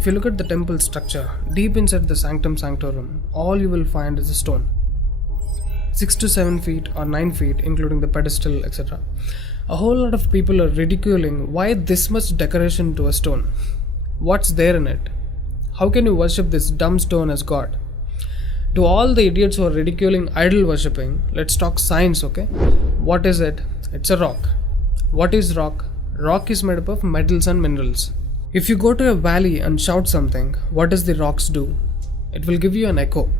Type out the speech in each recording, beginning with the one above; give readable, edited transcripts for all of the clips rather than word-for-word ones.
If you look at the temple structure, deep inside the sanctum sanctorum, all you will find is a stone. 6 to 7 feet or 9 feet, including the pedestal, etc. A whole lot of people are ridiculing why this much decoration to a stone. What's there in it? How can you worship this dumb stone as God? To all the idiots who are ridiculing idol worshipping, let's talk science, okay? What is it? It's a rock. What is rock? Rock is made up of metals and minerals. If you go to a valley and shout something, what does the rocks do? It will give you an echo.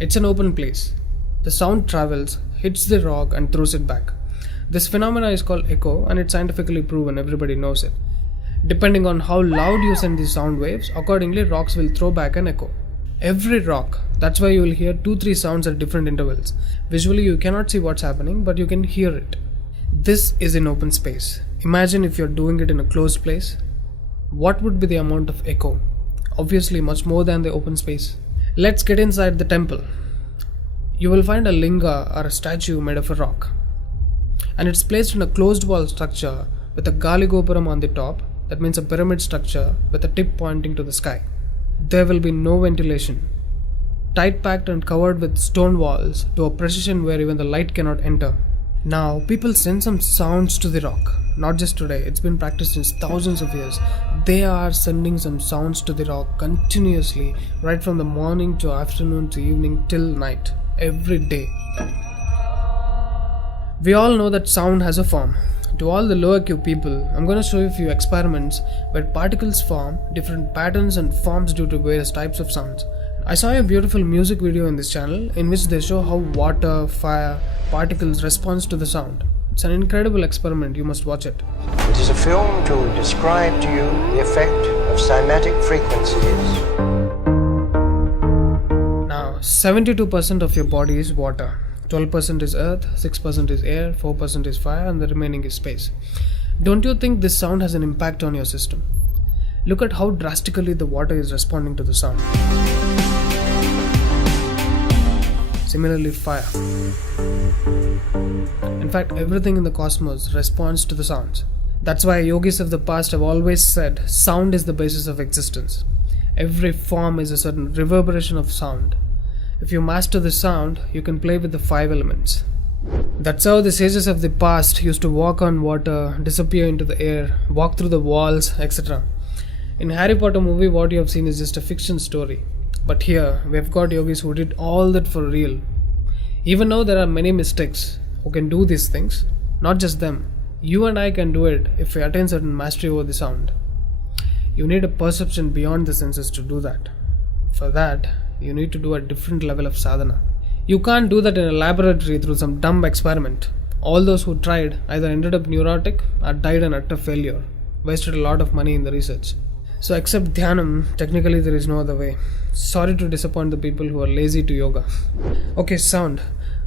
It's an open place. The sound travels, hits the rock and throws it back. This phenomena is called echo and it's scientifically proven, everybody knows it. Depending on how loud you send these sound waves, accordingly rocks will throw back an echo. Every rock, that's why you will hear 2-3 sounds at different intervals. Visually you cannot see what's happening, but you can hear it. This is in open space. Imagine if you're doing it in a closed place. What would be the amount of echo? Obviously much more than the open space. Let's get inside the temple. You will find a linga or a statue made of a rock. And it's placed in a closed wall structure with a Galigopuram on the top. That means a pyramid structure with a tip pointing to the sky. There will be no ventilation. Tight packed and covered with stone walls to a precision where even the light cannot enter. Now, people send some sounds to the rock. Not just today, it's been practiced since thousands of years. They are sending some sounds to the rock continuously, right from the morning to afternoon to evening till night, every day. We all know that sound has a form. To all the low IQ people, I'm going to show you a few experiments where particles form different patterns and forms due to various types of sounds. I saw a beautiful music video in this channel in which they show how water, fire, particles respond to the sound. It's an incredible experiment, you must watch it. It is a film to describe to you the effect of cymatic frequencies. Now, 72% of your body is water, 12% is earth, 6% is air, 4% is fire and the remaining is space. Don't you think this sound has an impact on your system? Look at how drastically the water is responding to the sound. Similarly, fire. In fact, everything in the cosmos responds to the sounds. That's why yogis of the past have always said sound is the basis of existence. Every form is a certain reverberation of sound. If you master the sound, you can play with the 5 elements. That's how the sages of the past used to walk on water, disappear into the air, walk through the walls, etc. In Harry Potter movie, what you have seen is just a fiction story. But here, we have got yogis who did all that for real. Even though there are many mystics who can do these things, not just them. You and I can do it if we attain certain mastery over the sound. You need a perception beyond the senses to do that. For that, you need to do a different level of sadhana. You can't do that in a laboratory through some dumb experiment. All those who tried either ended up neurotic or died an utter failure. Wasted a lot of money in the research. So except dhyanam, technically there is no other way. Sorry to disappoint the people who are lazy to yoga. Okay, sound.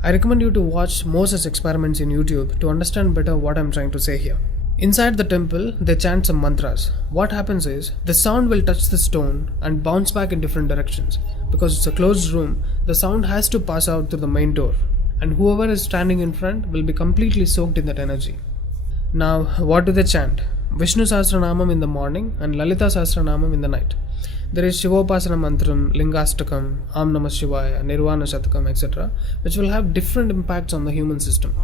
I recommend you to watch more such experiments in YouTube to understand better what I'm trying to say here. Inside the temple, they chant some mantras. What happens is, the sound will touch the stone and bounce back in different directions. Because it's a closed room, the sound has to pass out through the main door. And whoever is standing in front will be completely soaked in that energy. Now, what do they chant? Vishnu Sahasranamam in the morning and Lalita Sahasranamam in the night. There is Shivopasana Mantram, Lingastakam, Am Namah Shivaya, Nirvana Shatakam, etc., which will have different impacts on the human system.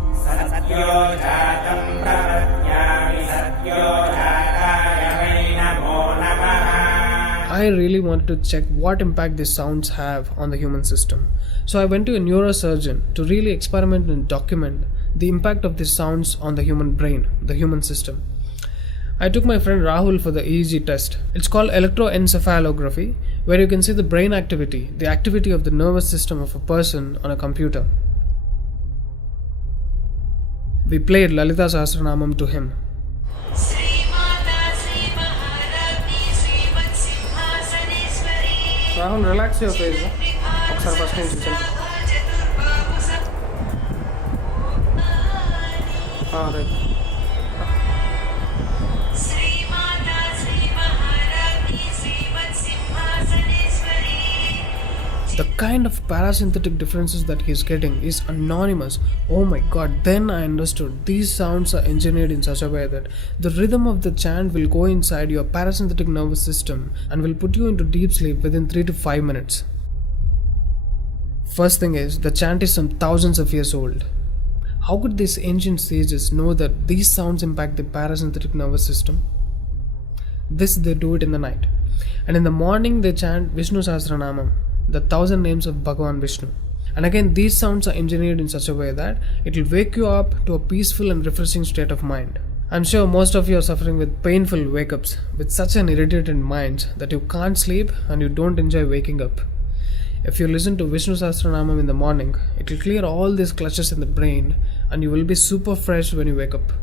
I really wanted to check what impact these sounds have on the human system. So I went to a neurosurgeon to really experiment and document the impact of these sounds on the human brain, the human system. I took my friend Rahul for the EEG test. It's called electroencephalography, where you can see the brain activity, the activity of the nervous system of a person on a computer. We played Lalita Sahasranamam to him. Rahul, relax your face. Right. The kind of parasympathetic differences that he's getting is anonymous. Oh my god, then I understood. These sounds are engineered in such a way that the rhythm of the chant will go inside your parasympathetic nervous system and will put you into deep sleep within 3 to 5 minutes. First thing is, the chant is some thousands of years old. How could these ancient sages know that these sounds impact the parasympathetic nervous system? This they do it in the night. And in the morning they chant Vishnu Sahasranamam, the 1000 names of Bhagavan Vishnu. And again, these sounds are engineered in such a way that it will wake you up to a peaceful and refreshing state of mind. I'm sure most of you are suffering with painful wake-ups, with such an irritated mind that you can't sleep and you don't enjoy waking up. If you listen to Vishnu Sahasranamam in the morning, it will clear all these clutches in the brain and you will be super fresh when you wake up.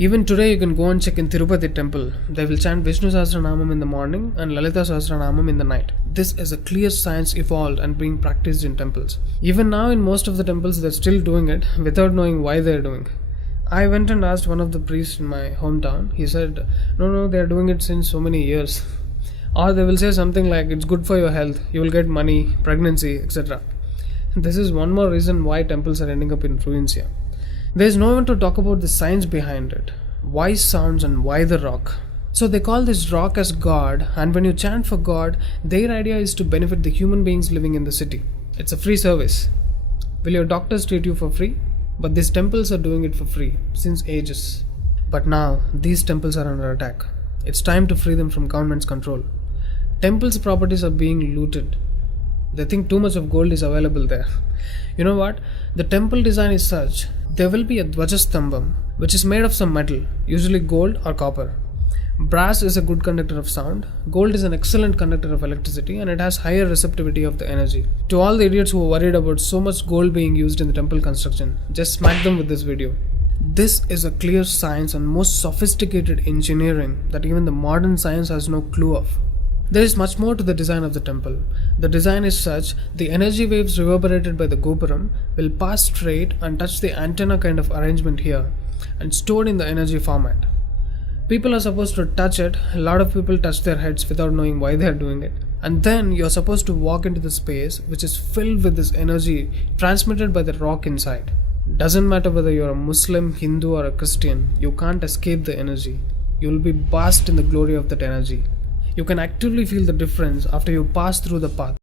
Even today you can go and check in Tirupati temple. They will chant Vishnu Sahasranamam in the morning and Lalita Sahasranamam in the night. This is a clear science evolved and being practiced in temples. Even now in most of the temples they're still doing it without knowing why they're doing. I went and asked one of the priests in my hometown. He said, no, they're doing it since so many years. Or they will say something like, it's good for your health, you will get money, pregnancy, etc. This is one more reason why temples are ending up in ruins here. There is no one to talk about the science behind it. Why sounds and why the rock? So they call this rock as God, and when you chant for God, their idea is to benefit the human beings living in the city. It's a free service. Will your doctors treat you for free? But these temples are doing it for free, since ages. But now, these temples are under attack. It's time to free them from government's control. Temples' properties are being looted. They think too much of gold is available there. You know what? The temple design is such, there will be a Dvajastambam, which is made of some metal, usually gold or copper. Brass is a good conductor of sound, gold is an excellent conductor of electricity, and it has higher receptivity of the energy. To all the idiots who are worried about so much gold being used in the temple construction, just smack them with this video. This is a clear science and most sophisticated engineering that even the modern science has no clue of. There is much more to the design of the temple. The design is such, the energy waves reverberated by the gopuram will pass straight and touch the antenna kind of arrangement here and stored in the energy format. People are supposed to touch it, a lot of people touch their heads without knowing why they are doing it. And then you are supposed to walk into the space which is filled with this energy transmitted by the rock inside. Doesn't matter whether you are a Muslim, Hindu or a Christian, you can't escape the energy. You will be basked in the glory of that energy. You can actively feel the difference after you pass through the path.